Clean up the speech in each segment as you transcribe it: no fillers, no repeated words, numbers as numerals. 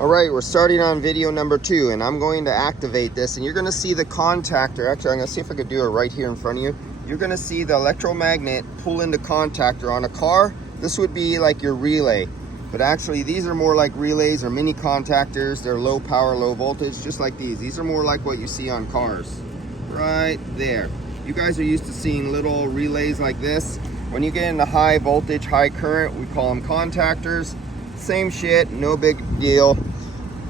All right, we're starting on video number 2, and I'm going to activate this, and you're going to see the contactor. Actually, I'm going to see if I could do it right here in front of you. You're going to see the electromagnet pull in the contactor. On a car, this would be like your relay, but actually these are more like relays or mini contactors. They're low power, low voltage, just like these. These are more like what you see on cars right there. You guys are used to seeing little relays like this. When you get into high voltage, high current, we call them contactors. Same shit, no big deal.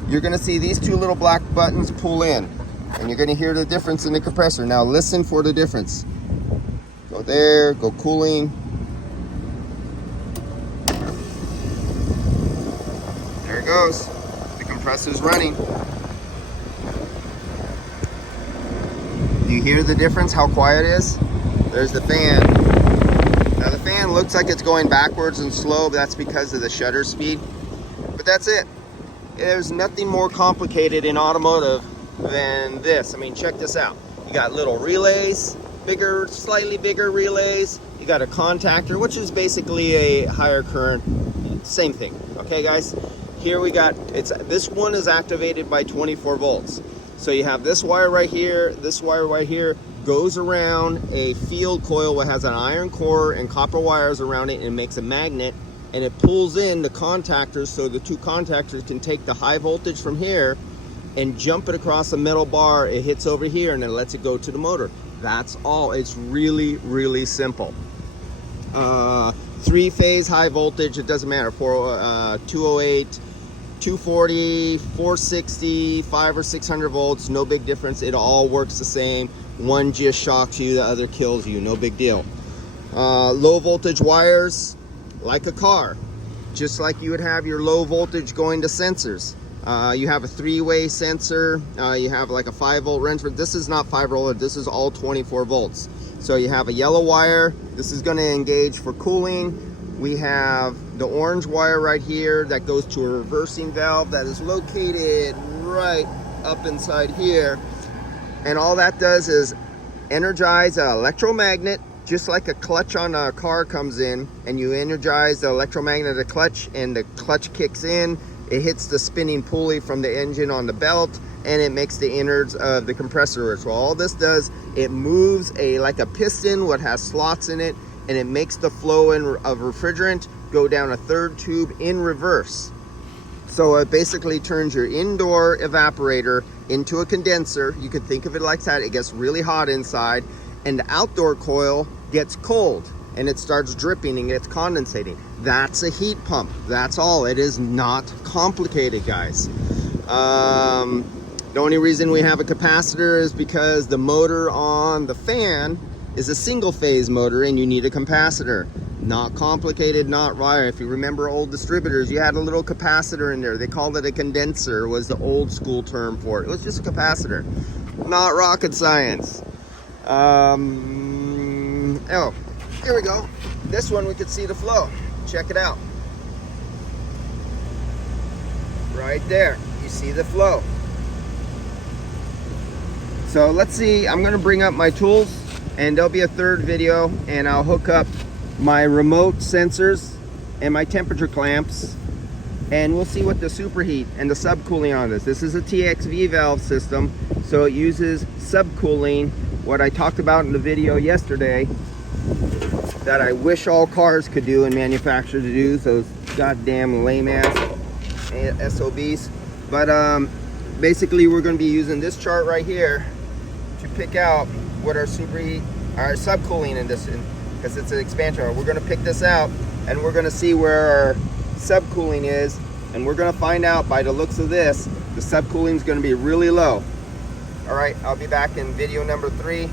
You're gonna see these two little black buttons pull in, and you're gonna hear the difference in the compressor. Now listen for the difference. Go there, go cooling. There it goes. The compressor's running. Do you hear the difference, how quiet it is? There's the fan. Now the fan looks like it's going backwards and slow, but that's because of the shutter speed. But that's it. There's nothing more complicated in automotive than this. I mean, check this out. You got little relays, bigger, slightly bigger relays. You got a contactor, which is basically a higher current, same thing. Okay, guys? Here we got, this one is activated by 24 volts. So you have this wire right here, this wire right here, goes around a field coil that has an iron core and copper wires around it, and it makes a magnet, and it pulls in the contactors, so the two contactors can take the high voltage from here and jump it across a metal bar. It hits over here and it lets it go to the motor. That's all. It's really, really simple. 3-phase high voltage, it doesn't matter. 208, 240, 460, 500 or 600 volts, no big difference. It all works the same. One just shocks you, the other kills you, no big deal. Low voltage wires, like a car, just like you would have your low voltage going to sensors. You have a 3-way sensor, you have like a 5-volt range. This is not 5 volt, this is all 24 volts. So you have a yellow wire, this is going to engage for cooling. We have the orange wire right here that goes to a reversing valve that is located right up inside here. And all that does is energize an electromagnet, just like a clutch on a car comes in, and you energize the electromagnet of the clutch, and the clutch kicks in. It hits the spinning pulley from the engine on the belt, and it makes the innards of the compressor. So all this does, it moves like a piston, what has slots in it, and it makes the flow of refrigerant go down a third tube in reverse. So it basically turns your indoor evaporator into a condenser. You could think of it like that. It gets really hot inside, and the outdoor coil gets cold, and it starts dripping and gets condensating. That's a heat pump. That's all. It is not complicated, guys. The only reason we have a capacitor is because the motor on the fan is a single-phase motor, and you need a capacitor. Not complicated, not wire. If you remember old distributors, you had a little capacitor in there. They called it a condenser, was the old school term for it. It was just a capacitor. Not rocket science. Oh, here we go. This one we could see the flow. Check it out. Right there, you see the flow. So let's see, I'm gonna bring up my tools, and there'll be a third video, and I'll hook up my remote sensors and my temperature clamps, and we'll see what the superheat and the subcooling on this. This is a TXV valve system, so it uses subcooling, what I talked about in the video yesterday that I wish all cars could do and manufacturers to do, those goddamn lame ass SOBs. But basically we're going to be using this chart right here to pick out what our superheat, our subcooling in this, because it's an expansion. We're going to pick this out, and we're going to see where our subcooling is, and we're going to find out by the looks of this, the subcooling is going to be really low. All right, I'll be back in video number 3.